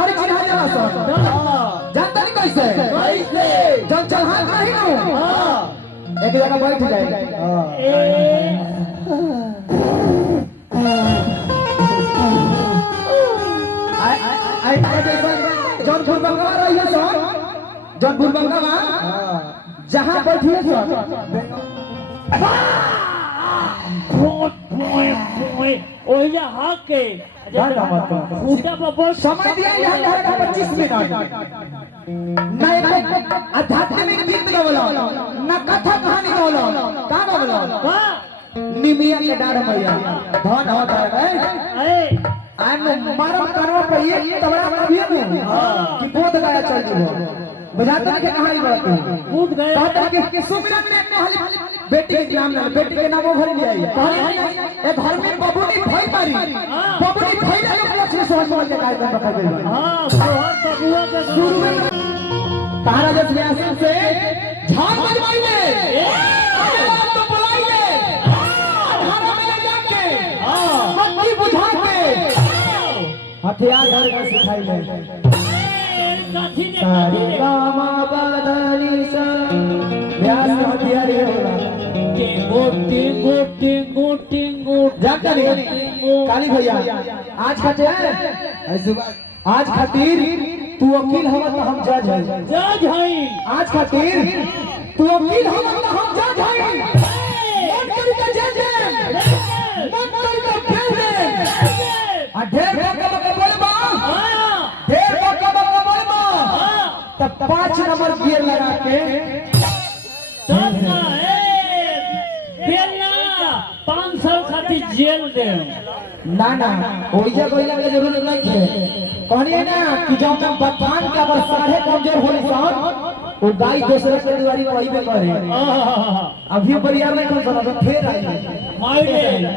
घड़ी चिन्हा जरा सा जानता नहीं कैसे जब चढ़ा नहीं ना एक जगह बैठ जाए जौनपुर बंगवा रही है सर जौनपुर बंगवा जहाँ बैठी है सर ओहिया हाके समय दिया यहाँ 25 मिनट न आध्यात्मिक गीत गवलो न कथा कहानी गवलो का गवलो निमिया के डार मैया धन होता है आन मारो करवा पे ये तबड़ा करिए नु कि बोध गया चल जीवो बुझाता है कि कहानी बात कूद गए कहता है कि सुमिरन में बेटी के नाम ले बेटी के नाम वो घर ले आई ए घर में बबुनी भई मारी बबुनी भई ना लक्ष्मी सोहन मोहन के कार्यक्रम रखा गया हां सोहर बबुआ के शुरू में तारा जब व्यासन से झाड़ बजवाइए तो बुलाइए धारा में जाके बत्ती बुझा के हथियार घर का सिखाई ले रामा बदली सा व्यास हथियार ये होला टिंगो जानता नहीं काली भैया आज खाते हैं आज खातिर तू वकील हवा तो हम जज है जज हई आज खातिर तू वकील हवा तो हम जज है मन करी का जज है मन करी का खेल है आ ढेर बका बोलबा ढेर बका बोलबा तब 5 नंबर गियर लगा के तब ना बेलना 500 खातिर जेल दे ना ओइजा कोइला के जरूरत नहीं है कहनिए ना कि जब तक बदपान का बस साढ़े कमजोर होली साहब वो गाय दूसरे के दुआरी में वही पे करे अभी परिवार में कौन सा फिर आई माइले